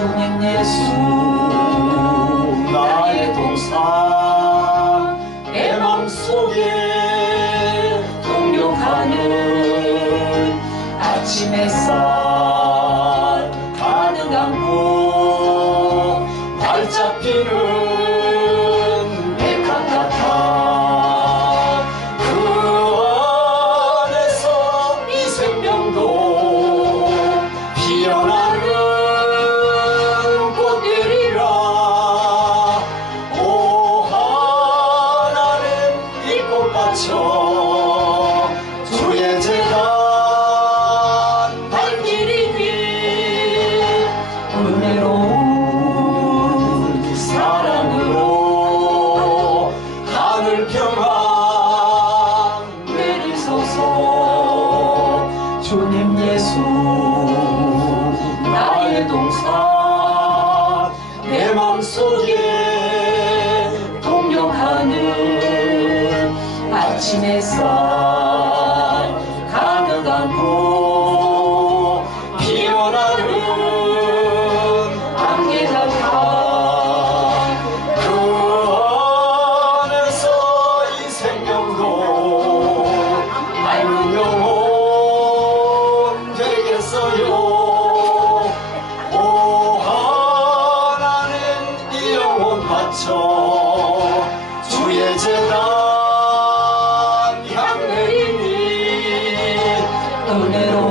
예수 나의 동산 내 맘속에 동력하는 아침 햇살 가득한 곳 꽃밭쳐 주의 재단 발길이니 은혜로운 사랑으로 하늘 평안 내리소서. 주님 예수 나의 동산 내 맘속에 아침 햇살 가득한 곳 피어나는 안개 같아 그 안에서 이 생명도 맑은 영혼 되겠어요. 오 하나님 이 영혼 바쳐 Amen.